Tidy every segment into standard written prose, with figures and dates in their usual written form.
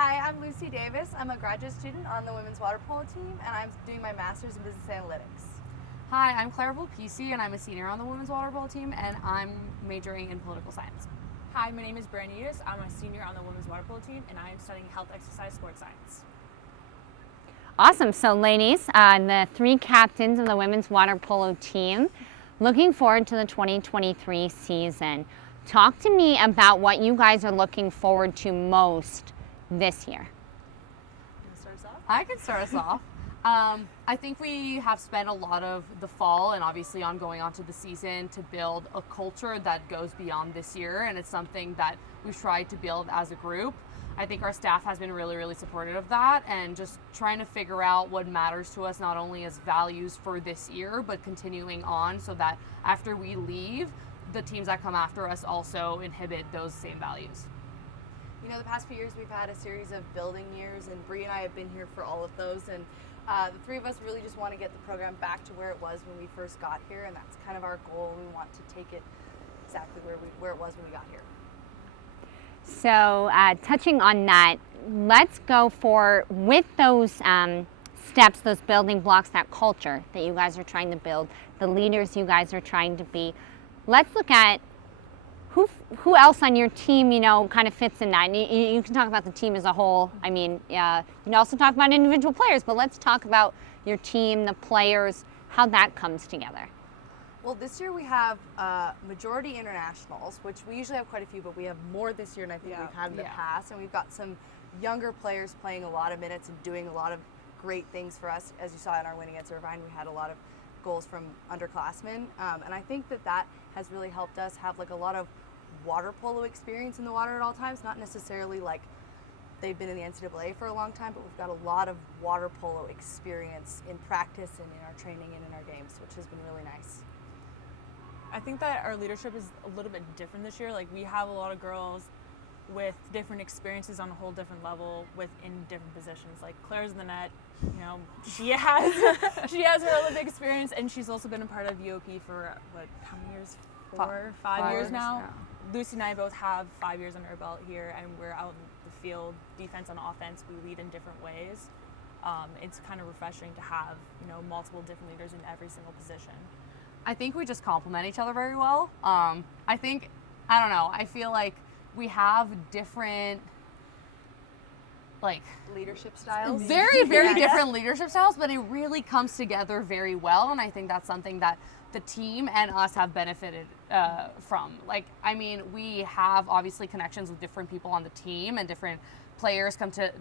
Hi, I'm Lucy Davis. I'm a graduate student on the women's water polo team, and I'm doing my master's in business analytics. Hi, I'm Claire Volpisi, and I'm a senior on the women's water polo team, and I'm majoring in political science. Hi, my name is Brandonius. I'm a senior on the women's water polo team, and I am studying health, exercise, sports science. Awesome. So, ladies, the three captains of the women's water polo team, looking forward to the 2023 season. Talk to me about what you guys are looking forward to most this year. I can start us off. I think we have spent a lot of the fall and obviously on going on to the season to build a culture that goes beyond this year, and it's something that we've tried to build as a group. I think our staff has been really, really supportive of that and just trying to figure out what matters to us, not only as values for this year, but continuing on so that after we leave, the teams that come after us also inhibit those same values. You know, the past few years we've had a series of building years, and Bree and I have been here for all of those, and the three of us really just want to get the program back to where it was when we first got here, and that's kind of our goal. We want to take it exactly where it was when we got here. So, touching on that, let's go with those steps, those building blocks, that culture that you guys are trying to build, the leaders you guys are trying to be. Let's look at who else on your team, kind of fits in that. And you can talk about the team as a whole. I mean, you can also talk about individual players, but let's talk about your team, the players, how that comes together. Well, this year we have majority internationals, which we usually have quite a few, but we have more this year than I think we've had in the past. And we've got some younger players playing a lot of minutes and doing a lot of great things for us. As you saw in our win against Irvine, we had a lot of goals from underclassmen. And I think that has really helped us have like a lot of water polo experience in the water at all times, not necessarily like they've been in the NCAA for a long time, but we've got a lot of water polo experience in practice and in our training and in our games, which has been really nice. I think that our leadership is a little bit different this year. Like, we have a lot of girls with different experiences on a whole different level within different positions. Like, Claire's in the net, she has her Olympic experience, and she's also been a part of UOP for how many years? Five years now. Lucy and I both have 5 years under our belt here, and we're out in the field, defense and offense. We lead in different ways. It's kind of refreshing to have, multiple different leaders in every single position. I think we just complement each other very well. I feel like we have different, leadership styles. Very, very different leadership styles, but it really comes together very well, and I think that's something that the team and us have benefited from. We have obviously connections with different people on the team, and different players come to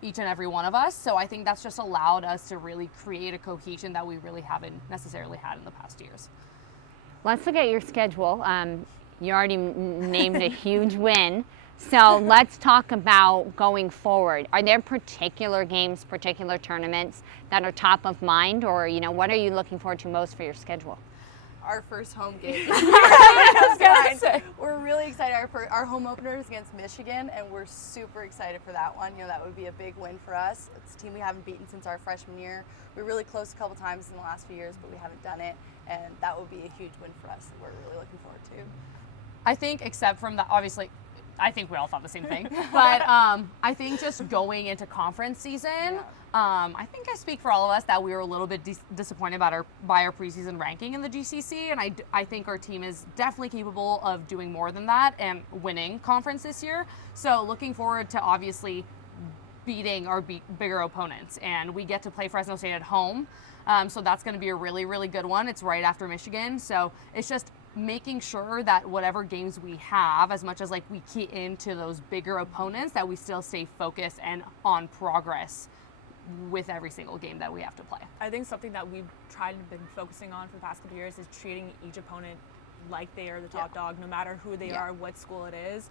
each and every one of us, so I think that's just allowed us to really create a cohesion that we really haven't necessarily had in the past years. Let's look at your schedule. You already named a huge win. So let's talk about going forward. Are there particular games, particular tournaments that are top of mind, or what are you looking forward to most for your schedule? Our first home game. We're really excited. Our home opener is against Michigan, and we're super excited for that one. That would be a big win for us. It's a team we haven't beaten since our freshman year. We were really close a couple times in the last few years, but we haven't done it, and that would be a huge win for us that we're really looking forward to. I think, except from that, obviously, I think we all thought the same thing. But I think just going into conference season, I think I speak for all of us that we were a little bit disappointed by our preseason ranking in the GCC, and I think our team is definitely capable of doing more than that and winning conference this year. So looking forward to obviously beating our bigger opponents, and we get to play Fresno State at home. So that's going to be a really, really good one. It's right after Michigan, so it's just making sure that whatever games we have, as much as we key into those bigger opponents, that we still stay focused and on progress with every single game that we have to play. I think something that we've tried and been focusing on for the past couple years is treating each opponent like they are the top dog, no matter who they are, what school it is.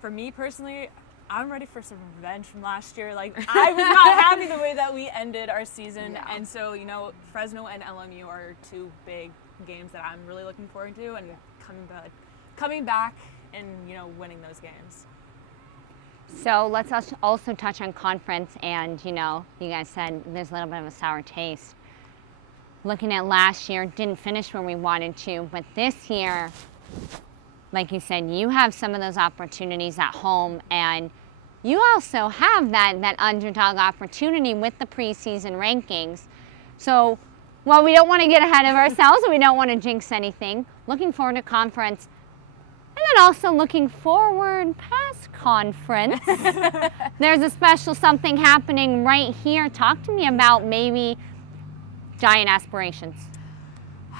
For me personally, I'm ready for some revenge from last year. I was not happy the way that we ended our season, and so Fresno and LMU are two big games that I'm really looking forward to, and coming back and winning those games. So let's also touch on conference, and you guys said there's a little bit of a sour taste. Looking at last year, didn't finish where we wanted to, but this year, like you said, you have some of those opportunities at home, and you also have that underdog opportunity with the preseason rankings. So while we don't want to get ahead of ourselves and we don't want to jinx anything, looking forward to conference. And then also looking forward past conference. There's a special something happening right here. Talk to me about maybe giant aspirations.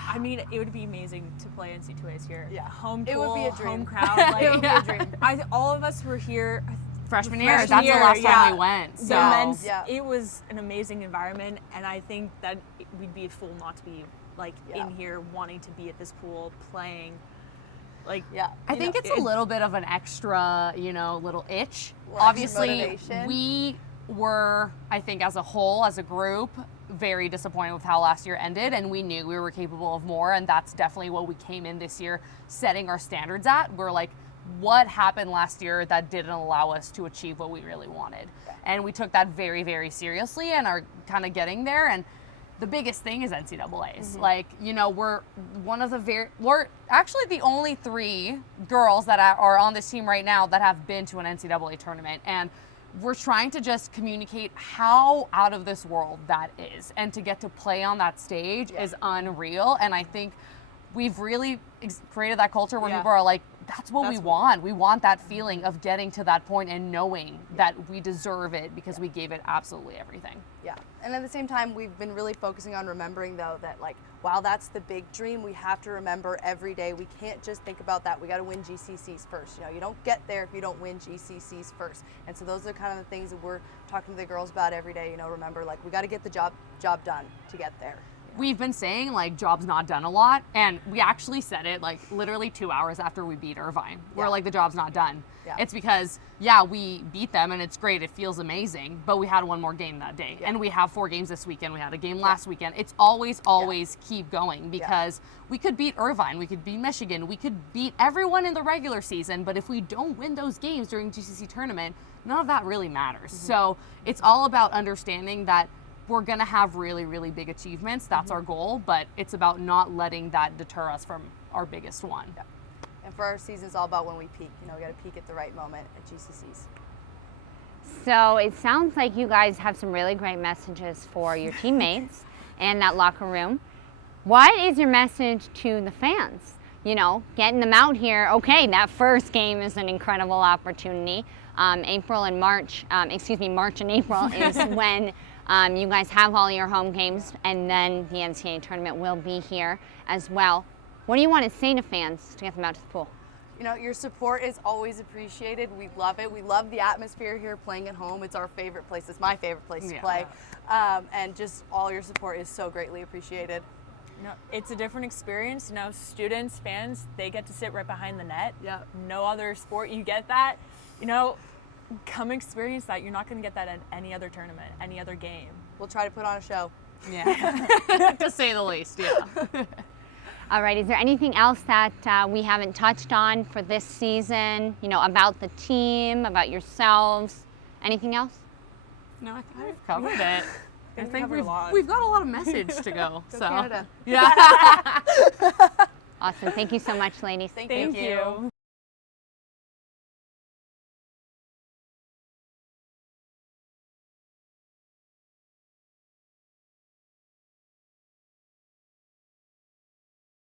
I mean, it would be amazing to play NC2As here. Yeah. Home pool, It would be a dream. home crowd. Like, It would be a dream. all of us were here. Freshman year, Freshman that's year, the last yeah. time we went. The So men's, Yeah. it was an amazing environment, and I think that we'd be a fool not to be like Yeah. in here wanting to be at this pool playing. Like, Yeah. I you think know, it's a little bit of an extra, little itch. Well, extra Obviously, motivation. we were, I think, as a whole, as a group, very disappointed with how last year ended, and we knew we were capable of more, and that's definitely what we came in this year setting our standards at. We're like, what happened last year that didn't allow us to achieve what we really wanted? And we took that very, very seriously and are kind of getting there. And the biggest thing is NCAAs. Like, we're we're actually the only 3 girls that are on this team right now that have been to an NCAA tournament. And we're trying to just communicate how out of this world that is. And to get to play on that stage is unreal. And I think we've really created that culture where Yeah. people are like, that's what we That's want. We want that feeling of getting to that point and knowing that we deserve it because we gave it absolutely everything. Yeah. And at the same time, we've been really focusing on remembering, though, that, like, while that's the big dream, we have to remember every day we can't just think about that. We got to win GCCs first. You don't get there if you don't win GCCs first. And so those are kind of the things that we're talking to the girls about every day. Remember, like, we got to get the job done to get there. We've been saying, like, job's not done a lot, and we actually said it, like, literally 2 hours after we beat Irvine. We're Yeah. like, the job's not done. Yeah. It's because, we beat them, and it's great. It feels amazing, but we had one more game that day, and we have 4 games this weekend. We had a game last weekend. It's always keep going because we could beat Irvine. We could beat Michigan. We could beat everyone in the regular season, but if we don't win those games during GCC tournament, none of that really matters. So it's all about understanding that we're going to have really, really big achievements. That's our goal, but it's about not letting that deter us from our biggest one. Yeah. And for our season, it's all about when we peak. We got to peak at the right moment at GCCs. So it sounds like you guys have some really great messages for your teammates and that locker room. What is your message to the fans? Getting them out here. Okay, that first game is an incredible opportunity. March and April is when you guys have all your home games, and then the NCAA tournament will be here as well. What do you want to say to fans to get them out to the pool? Your support is always appreciated. We love it. We love the atmosphere here playing at home. It's our favorite place. It's my favorite place to play. And just all your support is so greatly appreciated. It's a different experience. Students, fans, they get to sit right behind the net. Yeah. No other sport you get that. Come experience that. You're not going to get that at any other tournament, any other game. We'll try to put on a show. Yeah, to say the least, yeah. All right, is there anything else that we haven't touched on for this season, about the team, about yourselves? Anything else? No, I think we've covered it. I think covered a lot. we've got a lot of message to go. Go so Canada. yeah. Awesome. Thank you so much, ladies. Thank Thank you.